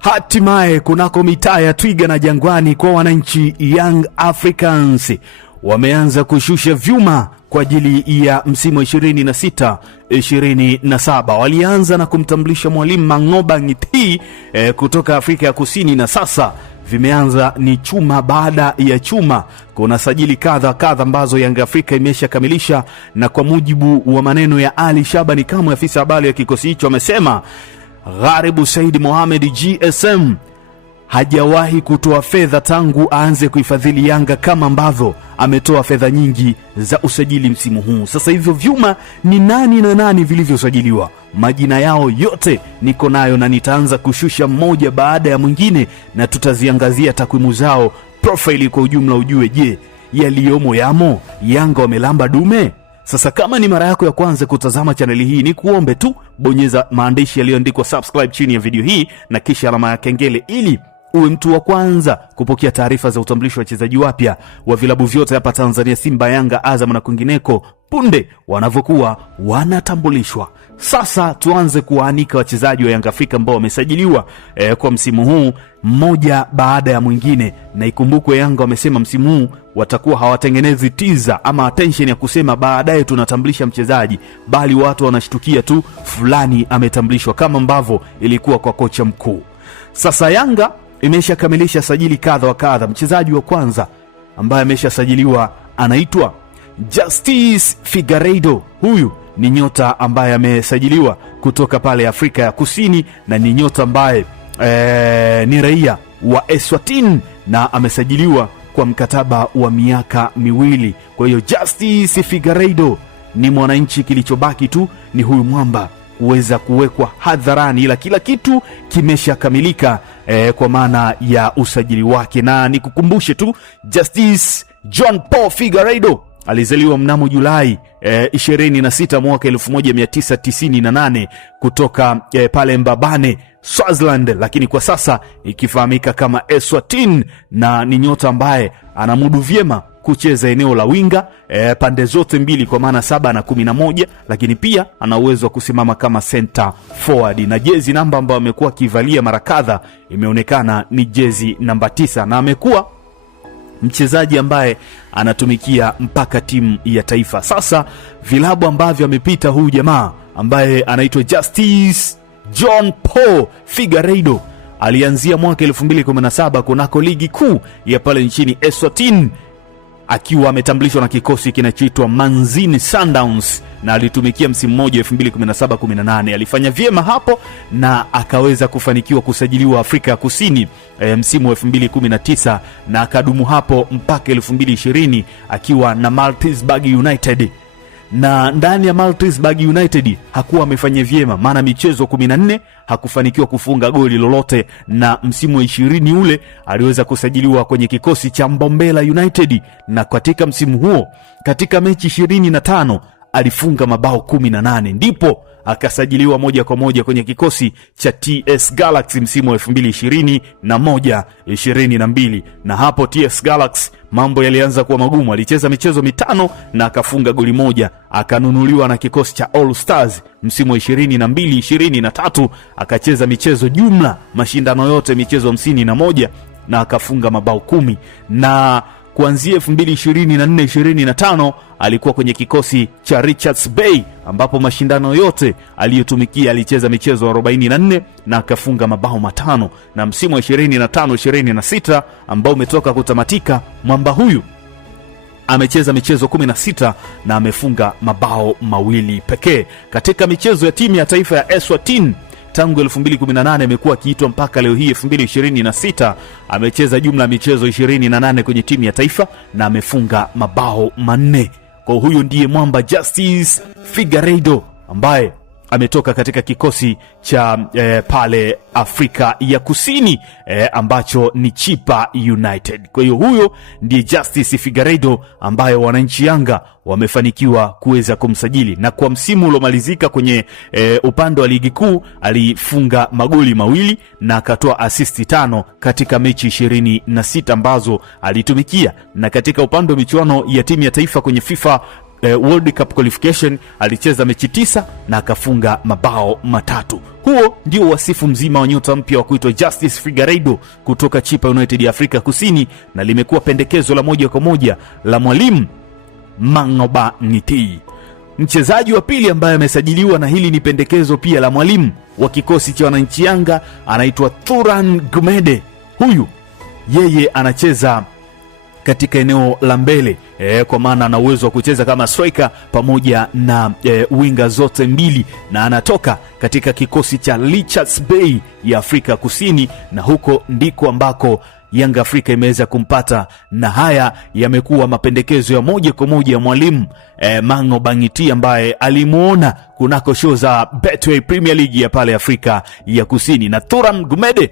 Hatimaye kunako mitaa ya Twiga na Jangwani kwa wananchi, Young Africans wameanza kushusha vyuma kwa ajili ya msimu 26-27. Walianza na kumtambulisha mwalimu Mang'oba Ngithi kutoka Afrika ya Kusini, na sasa vimeanza ni chuma baada ya chuma. Kuna sajili kadha ambazo Young Africa imeshakamilisha, na kwa mujibu wa maneno ya Ali Shabani kama afisa habari ya kikosi hicho, amesema Gharibu Said Mohamed GSM hajawahi kutoa fedha tangu aanze kuifadhili Yanga kama ambavyo ametoa fedha nyingi za usajili msimu huu. Sasa hivyo vyuma ni nani na nani vilivyosajiliwa, majina yao yote niko nayo, na nitaanza kushusha mmoja baada ya mwingine, na tutaziangazia takwimu zao, profile kwa ujumla, ujue je, yaliyomo yamo, Yanga wamelamba dume. Sasa kama ni mara yako ya kwanza kutazama chaneli hii, ni kuombe tu bonyeza maandishi yaliyoandikwa subscribe chini ya video hii na kisha alama ya kengele, ili uwe mtu wa kwanza kupokea taarifa za utambulisho wa wachezaji wapya wa vilabu vyote hapa Tanzania, Simba, Yanga, Azam na kwingineko, punde wanavyokuwa wanatambulishwa. Sasa tuanze kuwaanika wachezaji wa Yanga Afrika ambao wamesajiliwa kwa msimu huu, mmoja baada ya mwingine. Na ikumbukwe Yanga wamesema msimu huu watakuwa hawatengenezi teaser ama attention ya kusema baadaye tunatambulisha mchezaji, bali watu wanashtukia tu fulani ametambulishwa, kama ambavyo ilikuwa kwa kocha mkuu. Sasa Yanga imeshakamilisha sajili kadha. Mchezaji wa kwanza ambaye ameshasajiliwa anaitwa Justice Figueiredo. Huyu ni nyota ambaye amesajiliwa kutoka pale Afrika ya Kusini, na ni nyota ambaye ni raia wa Eswatini na amesajiliwa kwa mkataba wa miaka 2. Kwa hiyo Justice Figueiredo ni mwananchi, kilichobaki tu ni huyu mwamba kuweza kuwekwa hadharani, ila kila kitu kimeshakamilika kwa maana ya usajili wake. Na nikukumbushe tu, Justice John Paul Figueiredo alizaliwa mnamo Julai 26 mwaka 1998 kutoka pale Mbabane, Swaziland, lakini kwa sasa ikifahamika kama Eswatini, na ni nyota ambaye anamudu vyema kucheza eneo la winga pande zote mbili, kwa maana 7 na 11, lakini pia ana uwezo wa kusimama kama center forward, na jezi namba ambayo amekuwa akivalia mara kadha imeonekana ni jezi namba 9, na amekuwa mchezaji ambaye anatumikia mpaka timu ya taifa. Sasa vilabu ambavyo amepita huyu jamaa ambaye anaitwa Justice John Paul Figueiredo, alianzia mwaka 2017 kunako ligi kuu ya pale nchini Eswatini, akiwa ametambulishwa na kikosi kinachoitwa Manzini Sundowns, na alitumikia msimu mmoja 2017-18. Alifanya vyema hapo na akaweza kufanikiwa kusajiliwa Afrika ya Kusini msimu wa 2019, na akadumu hapo mpaka 2020 akiwa na Maltesburg United. Na ndani ya Maltesburg United hakuwa amefanya vyema, maana michezo 14 hakufanikiwa kufunga goli lolote, na msimu wa 20 ule aliweza kusajiliwa kwenye kikosi cha Mbombela United, na katika msimu huo katika mechi 25 alifunga mabao 18, ndipo akasajiliwa moja kwa moja kwenye kikosi cha TS Galaxy msimu wa 2021-22, na hapo TS Galaxy mambo yalianza kuwa magumu. Alicheza michezo 5 na akafunga goli moja. Akanunuliwa na kikosi cha All Stars msimu wa 22-23, akacheza michezo jumla mashindano yote michezo 51 na akafunga mabao 10, na kuanzia 2024-25 alikuwa kwenye kikosi cha Richards Bay, ambapo mashindano yote aliyotumikia alicheza michezo 44 na akafunga mabao 5, na msimu wa 25-26 ambao umetoka kutamatika, mwamba huyu amecheza michezo 16 na amefunga mabao 2 pekee katika michezo ya timu ya taifa ya Eswatini. Tangu 2018 amekuwa akiitwa mpaka leo hii 2026, amecheza jumla michezo 28 kwenye timu ya taifa na amefunga mabao 4. Kwa huyo ndiye mwamba Justice Figueiredo ambaye ametoka katika kikosi cha pale Afrika ya Kusini ambacho ni Chipa United. Kwa hiyo huyo ndiye Justice Figueiredo ambaye wananchi Yanga wamefanikiwa kuweza kumsajili, na kwa msimu uliomalizika kwenye upande wa ligi kuu alifunga magoli 2 na akatoa assist 5 katika mechi 26 ambazo alitumikia, na katika upande wa michuano ya timu ya taifa kwenye FIFA World Cup qualification alicheza mechi 9 na akafunga mabao 3. Huo ndio wasifu mzima wa nyota mpya wa kuitwa Justice Figueiredo kutoka Chippa United ya Afrika Kusini, na limekuwa pendekezo la moja kwa moja la mwalimu Mang'oba Ngiti. Mchezaji wa pili ambaye amesajiliwa, na hili ni pendekezo pia la mwalimu wa kikosi cha wananchi Yanga, anaitwa Thuram Gumede. Huyu yeye anacheza katika eneo la mbele, kwa maana ana uwezo wa kucheza kama striker pamoja na winga zote mbili, na anatoka katika kikosi cha Richards Bay ya Afrika Kusini, na huko ndiko ambako Yanga Afrika imeweza kumpata, na haya yamekuwa mapendekezo ya moja kwa moja ya mwalimu Mang'oba Ngiti ambaye alimuona kunako show za Betway Premier League ya pale Afrika ya Kusini. Na Thuram Gumede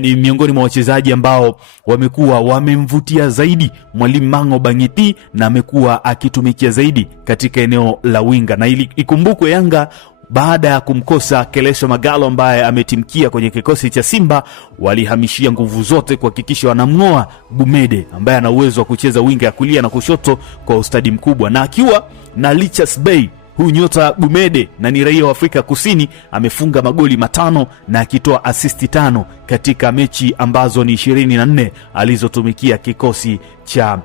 ni miongoni mwa wachezaji ambao wamekuwa wamemvutia zaidi mwalimu Mang'oba Ngiti, na amekuwa akitumikia zaidi katika eneo la winga. Na ikumbukwe Yanga baada ya kumkosa Kelesho Magalo ambaye ametimkia kwenye kikosi cha Simba, walihamishia nguvu zote kuhakikisha wanamngoa Gumede ambaye ana uwezo wa kucheza winga ya kulia na kushoto kwa ustadi mkubwa. Na akiwa na Richards Bay, huyu nyota Gumede na ni raia wa Afrika Kusini, amefunga magoli 5 na akitoa asisti 5 katika mechi ambazo ni 24 alizotumikia kikosi cha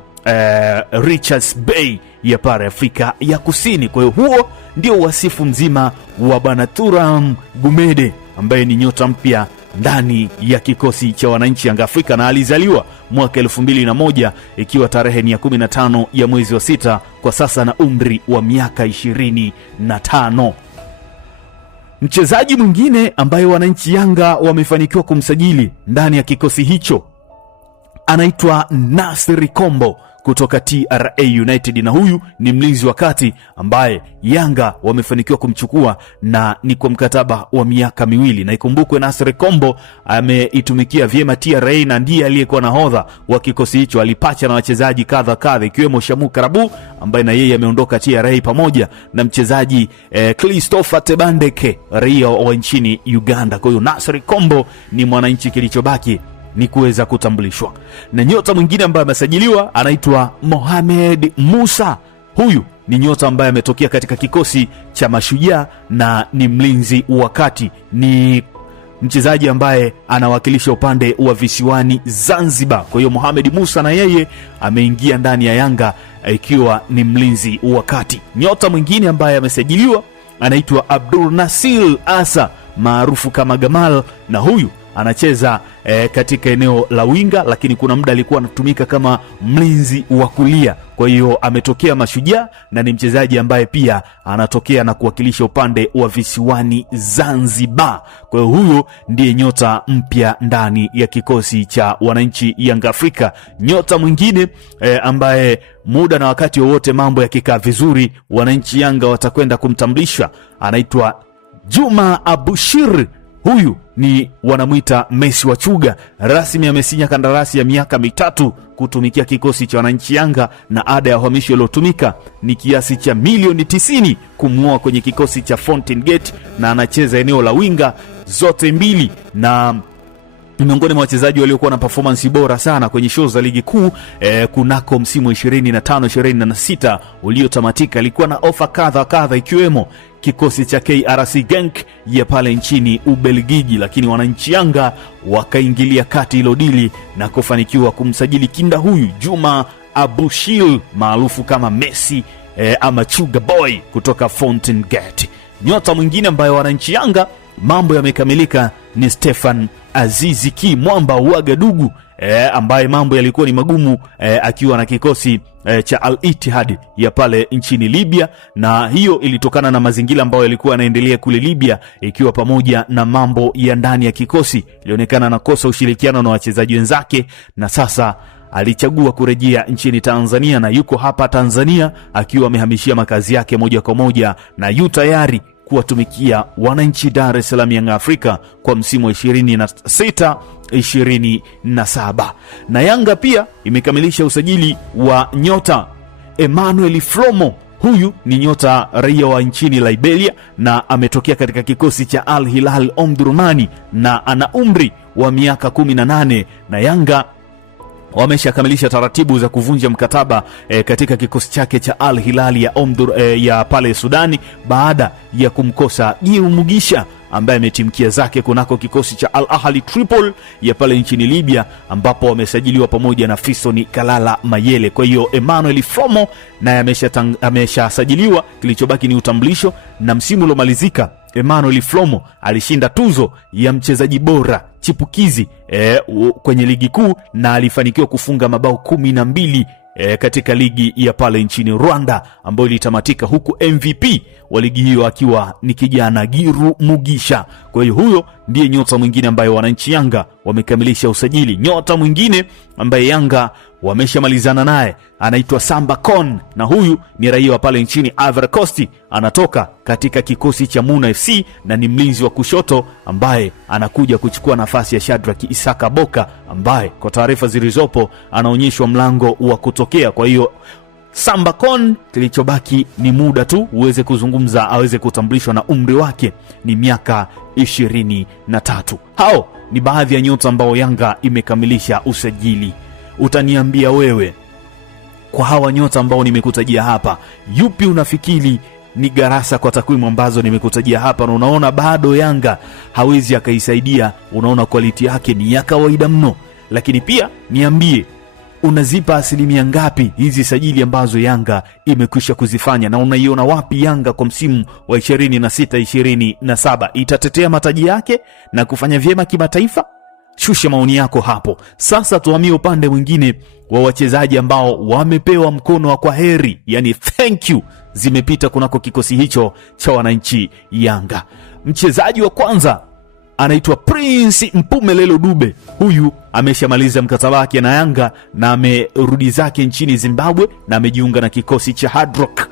Richards Bay ya pale Afrika ya Kusini. Kwa hiyo huo ndio wasifu mzima wa bwana Thuram Gumede ambaye ni nyota mpya ndani ya kikosi cha wananchi Yanga Afrika, na alizaliwa mwaka 2001 ikiwa tarehe ni ya 15 ya mwezi wa 6, kwa sasa na umri wa miaka 25. Mchezaji mwingine ambaye wananchi Yanga wamefanikiwa kumsajili ndani ya kikosi hicho anaitwa Nasri Kombo kutoka TRA United, na huyu ni mlinzi wa kati ambaye Yanga wamefanikiwa kumchukua na ni kwa mkataba wa miaka 2. Na ikumbukwe Nasri Kombo ameitumikia vyema TRA na ndiye aliyekuwa nahodha wa kikosi hicho. Alipacha na wachezaji kadha ikiwemo Shamu Karabu ambaye na yeye ameondoka TRA, pamoja na mchezaji Christopher Tebandeke raia wa nchini Uganda. Kwa hiyo Nasri Kombo ni mwananchi, kilichobaki ni kuweza kutambulishwa. Na nyota mwingine ambaye amesajiliwa anaitwa Mohamed Musa. Huyu ni nyota ambaye ametokea katika kikosi cha Mashujaa na ni mlinzi wa kati, ni mchezaji ambaye anawakilisha upande wa visiwani Zanzibar. Kwa hiyo Mohamed Musa na yeye ameingia ndani ya Yanga ikiwa ni mlinzi wa kati. Nyota mwingine ambaye amesajiliwa anaitwa Abdul Nasir Asa maarufu kama Gamal, na huyu anacheza katika eneo la winga, lakini kuna muda alikuwa anatumika kama mlinzi wa kulia. Kwa hiyo ametokea Mashujaa na ni mchezaji ambaye pia anatokea na kuwakilisha upande wa visiwani Zanzibar. Kwa hiyo huyo ndiye nyota mpya ndani ya kikosi cha wananchi Yanga Afrika. Nyota mwingine ambaye muda na wakati wowote mambo yakikaa vizuri wananchi Yanga watakwenda kumtambulisha anaitwa Juma Abushir. Huyu ni wanamuita Messi wa Chuga, rasmi amesinya kandarasi ya miaka 3 kutumikia kikosi cha wananchi Yanga, na ada ya uhamisho iliyotumika ni kiasi cha milioni 90 kumwoa kwenye kikosi cha Fountain Gate, na anacheza eneo la winga zote mbili, na miongoni mwa wachezaji waliokuwa na performance bora sana kwenye show za ligi kuu kunako msimu 25-26 uliotamatika. Alikuwa na ofa kadha ikiwemo kikosi cha KRC Genk ya pale nchini Ubelgiji, lakini wananchi Yanga wakaingilia kati hilo dili na kufanikiwa kumsajili kinda huyu Juma Abushir maarufu kama Messi ama Chuga Boy kutoka Fountain Gate. Nyota mwingine ambaye wananchi Yanga mambo yamekamilika ni Stefan Azizi Ki Mwamba Ouagadougou, ambaye mambo yalikuwa ni magumu akiwa na kikosi cha Al Ittihad ya pale nchini Libya, na hiyo ilitokana na mazingira ambayo yalikuwa yanaendelea kule Libya, ikiwa pamoja na mambo ya ndani ya kikosi. Ilionekana anakosa ushirikiano na wachezaji wenzake, na sasa alichagua kurejea nchini Tanzania, na yuko hapa Tanzania akiwa amehamishia makazi yake moja kwa moja, na yu tayari kuwatumikia wananchi Dar es Salaam Yanga Afrika kwa msimu wa 26-27. Na Yanga pia imekamilisha usajili wa nyota Emmanuel Flomo. Huyu ni nyota raia wa nchini Liberia na ametokea katika kikosi cha Al Hilal Omdurman na ana umri wa miaka 18, na Yanga wameshakamilisha taratibu za kuvunja mkataba katika kikosi chake cha Al Hilal ya pale Sudani baada ya kumkosa Giu Mugisha ambaye ametimkia zake kunako kikosi cha Al Ahly Tripoli ya pale nchini Libya, ambapo wamesajiliwa pamoja na Fiston Kalala Mayele. Kwa hiyo Emmanuel Flomo naye ameshasajiliwa, kilichobaki ni utambulisho. Na msimu uliomalizika Emmanuel Flomo alishinda tuzo ya mchezaji bora chipukizi kwenye ligi kuu, na alifanikiwa kufunga mabao 12 katika ligi ya pale nchini Rwanda, ambayo ilitamatika huku MVP wa ligi hiyo akiwa ni kijana Giru Mugisha. Kwa hiyo huyo ndiye nyota mwingine ambaye wananchi Yanga wamekamilisha usajili. Nyota mwingine ambaye Yanga wameshamalizana naye anaitwa Samba Kon, na huyu ni raia wa pale nchini Ivory Coast, anatoka katika kikosi cha Muna FC na ni mlinzi wa kushoto ambaye anakuja kuchukua nafasi ya Shadrack Isaka Boka, ambaye kwa taarifa zilizopo anaonyeshwa mlango wa kutokea. Kwa hiyo Samba Kon, kilichobaki ni muda tu uweze kuzungumza, aweze kutambulishwa, na umri wake ni miaka 23. Hao ni baadhi ya nyota ambao Yanga imekamilisha usajili. Utaniambia wewe, kwa hawa nyota ambao nimekutajia hapa, yupi unafikiri ni garasa kwa takwimu ambazo nimekutajia hapa, na unaona bado Yanga hawezi akaisaidia? Unaona quality yake ni ya kawaida mno. Lakini pia niambie, unazipa asilimia ngapi hizi sajili ambazo Yanga imekwisha kuzifanya, na unaiona wapi Yanga kwa msimu wa 26-27? Itatetea mataji yake na kufanya vyema kimataifa? Shusha maoni yako hapo. Sasa tuhamie upande mwingine wa wachezaji ambao wamepewa mkono wa kwaheri, yani thank you, zimepita kunako kikosi hicho cha wananchi Yanga. Mchezaji wa kwanza anaitwa Prince Mpumelelo Dube. Huyu ameshamaliza mkataba wake na Yanga na amerudi zake nchini Zimbabwe na amejiunga na kikosi cha Hard Rock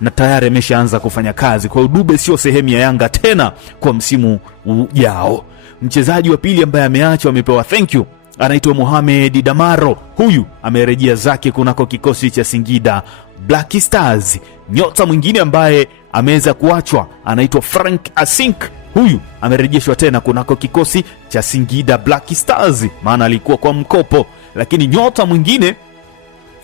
na tayari ameshaanza kufanya kazi. Kwa hiyo Dube sio sehemu ya Yanga tena kwa msimu ujao. Mchezaji wa pili ambaye ameachwa amepewa thank you anaitwa Mohamed Damaro. Huyu amerejea zake kunako kikosi cha Singida Black Stars. Nyota mwingine ambaye ameweza kuachwa anaitwa Frank Asink. Huyu amerejeshwa tena kunako kikosi cha Singida Black Stars, maana alikuwa kwa mkopo. Lakini nyota mwingine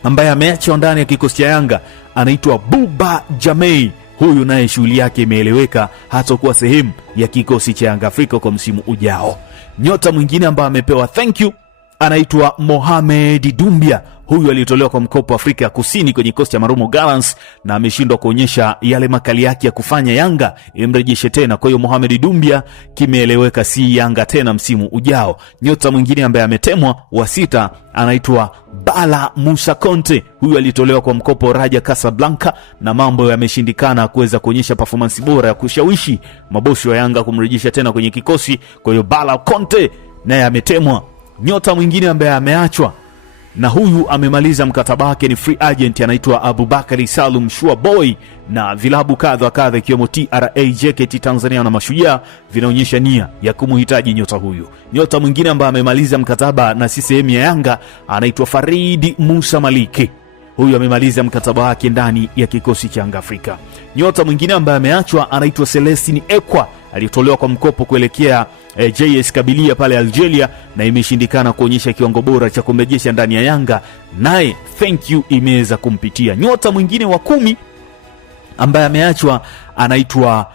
ambaye ameachwa ndani ya kikosi cha Yanga anaitwa Buba Jamei. Huyu naye shughuli yake imeeleweka, hatakuwa sehemu ya kikosi cha Yanga Afrika kwa msimu ujao. Nyota mwingine ambaye amepewa thank you anaitwa Mohamed Dumbia. Huyu alitolewa kwa mkopo Afrika ya Kusini kwenye kikosi cha Marumo Gallants na ameshindwa kuonyesha yale makali yake ya kufanya Yanga imrejeshe tena. Kwa hiyo Mohamed Dumbia kimeeleweka, si Yanga tena msimu ujao. Nyota mwingine ambaye ametemwa wa sita anaitwa Bala Musa Conte. Huyu alitolewa kwa mkopo Raja Casablanca na mambo yameshindikana kuweza kuonyesha performance bora ya kushawishi mabosi wa Yanga kumrejesha tena kwenye kikosi. Kwa hiyo Bala Conte naye ametemwa. Nyota mwingine ambaye ameachwa na huyu amemaliza mkataba wake ni free agent, anaitwa Abubakari Salum Shua Boy, na vilabu kadha kadha ikiwemo TRA, JKT Tanzania na Mashujaa vinaonyesha nia ya kumhitaji nyota huyu. Nyota mwingine ambaye amemaliza mkataba na si sehemu ya Yanga anaitwa Faridi Musa Maliki. Huyu amemaliza mkataba wake ndani ya kikosi cha Yanga Afrika. Nyota mwingine ambaye ameachwa anaitwa Celestine Ekwa, alitolewa kwa mkopo kuelekea JS Kabylie pale Algeria na imeshindikana kuonyesha kiwango bora cha kumrejesha ndani ya Yanga, naye thank you imeweza kumpitia. Nyota mwingine wa 10 ambaye ameachwa anaitwa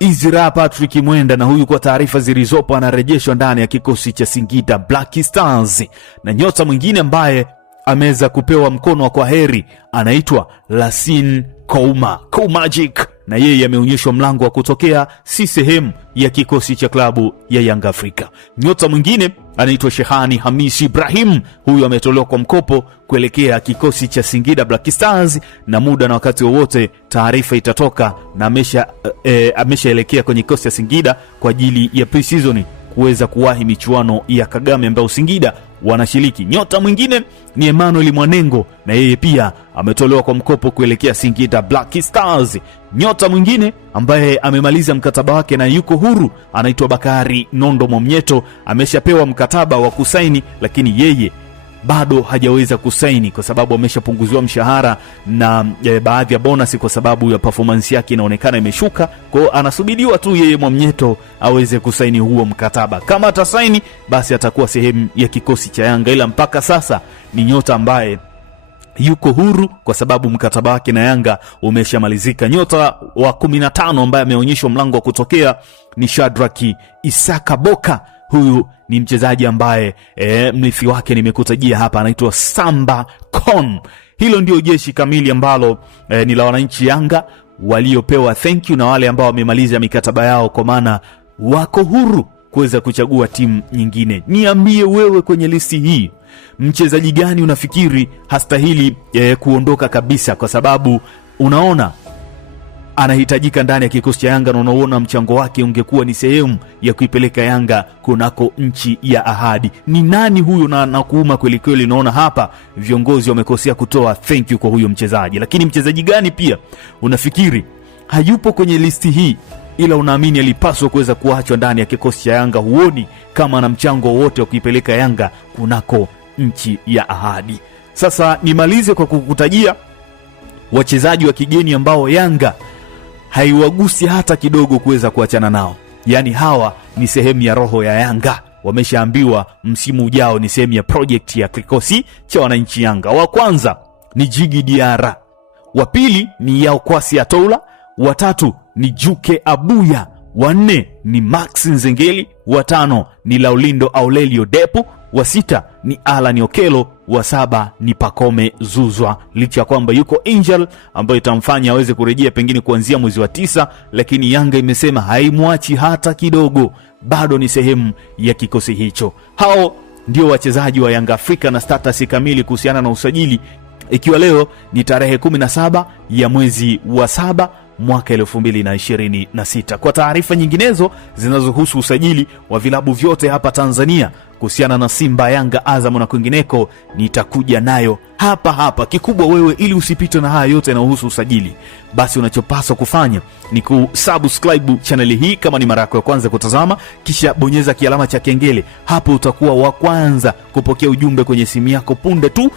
Izra Patrick Mwenda, na huyu kwa taarifa zilizopo anarejeshwa ndani ya kikosi cha Singida Black Stars. Na nyota mwingine ambaye ameweza kupewa mkono wa kwaheri anaitwa Lassine Kouma Magic, na yeye ameonyeshwa mlango wa kutokea, si sehemu ya kikosi cha klabu ya Yanga Afrika. Nyota mwingine anaitwa Shehani Hamisi Ibrahim. Huyu ametolewa kwa mkopo kuelekea kikosi cha Singida Black Stars, na muda na wakati wowote taarifa itatoka na ameshaelekea kwenye kikosi cha Singida kwa ajili ya pre-season kuweza kuwahi michuano ya Kagame ambayo Singida wanashiriki. Nyota mwingine ni Emmanuel Mwanengo, na yeye pia ametolewa kwa mkopo kuelekea Singida Black Stars. Nyota mwingine ambaye amemaliza mkataba wake na yuko huru anaitwa Bakari Nondo Momnyeto. Ameshapewa mkataba wa kusaini, lakini yeye bado hajaweza kusaini kwa sababu ameshapunguziwa mshahara na baadhi ya bonus kwa sababu ya performance yake inaonekana imeshuka. Kwa hiyo anasubiriwa tu yeye Mwamnyeto aweze kusaini huo mkataba. Kama atasaini basi atakuwa sehemu ya kikosi cha Yanga, ila mpaka sasa ni nyota ambaye yuko huru kwa sababu mkataba wake na Yanga umeshamalizika. Nyota wa 15 ambaye ameonyeshwa mlango wa kutokea ni Shadraki Isaka Boka. Huyu ni mchezaji ambaye mlifi wake nimekutajia hapa, anaitwa Samba Kon. Hilo ndio jeshi kamili ambalo ni la wananchi Yanga waliopewa thank you na wale ambao wamemaliza mikataba yao, kwa maana wako huru kuweza kuchagua timu nyingine. Niambie wewe kwenye listi hii, mchezaji gani unafikiri hastahili kuondoka kabisa, kwa sababu unaona anahitajika ndani ya kikosi cha Yanga na unaona mchango wake ungekuwa ni sehemu ya kuipeleka Yanga kunako nchi ya ahadi? Ni nani huyo? Na kuuma kweli kweli, naona hapa viongozi wamekosea kutoa thank you kwa huyo mchezaji. Lakini mchezaji gani pia unafikiri hayupo kwenye listi hii ila unaamini alipaswa kuweza kuachwa ndani ya kikosi cha Yanga? Huoni kama ana mchango wote wa kuipeleka Yanga kunako nchi ya ahadi? Sasa nimalize kwa kukutajia wachezaji wa kigeni ambao Yanga haiwagusi hata kidogo kuweza kuachana nao. Yaani hawa ni sehemu ya roho ya Yanga. Wameshaambiwa msimu ujao ni sehemu ya project ya kikosi cha wananchi Yanga. Wa kwanza ni Jigi Diara, wa pili ni Yao Kwasi Atoula, wa tatu ni Juke Abuya, wa nne ni Max Nzengeli, wa tano ni Laulindo Aurelio Depu, wa sita ni Alan Okelo, wa saba ni Pacome Zuzwa. Licha kwamba yuko Angel ambayo itamfanya aweze kurejea pengine kuanzia mwezi wa 9, lakini Yanga imesema haimwachi hata kidogo, bado ni sehemu ya kikosi hicho. Hao ndio wachezaji wa Yanga Afrika na status kamili kuhusiana na usajili, ikiwa leo ni tarehe 17 ya mwezi wa 7 mwaka 2026. Kwa taarifa nyinginezo zinazohusu usajili wa vilabu vyote hapa Tanzania kuhusiana na Simba, Yanga, Azam na kwingineko, nitakuja nayo hapa. Kikubwa wewe, ili usipitwe na haya yote yanayohusu usajili, basi unachopaswa kufanya ni kusubscribe channel hii kama ni mara yako ya kwanza kutazama, kisha bonyeza kialama cha kengele. Hapo utakuwa wa kwanza kupokea ujumbe kwenye simu yako punde tu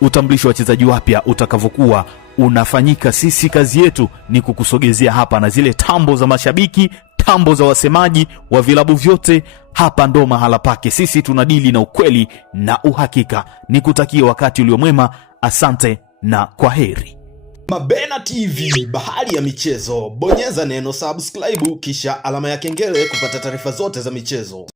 utambulisho wa wachezaji wapya utakavyokuwa unafanyika. Sisi kazi yetu ni kukusogezea hapa na zile tambo za mashabiki, tambo za wasemaji wa vilabu vyote. Hapa ndo mahala pake. Sisi tunadili na ukweli na uhakika. Nikutakie wakati uliomwema. Asante na kwaheri. Mabena TV, bahari ya michezo. Bonyeza neno subscribe kisha alama ya kengele kupata taarifa zote za michezo.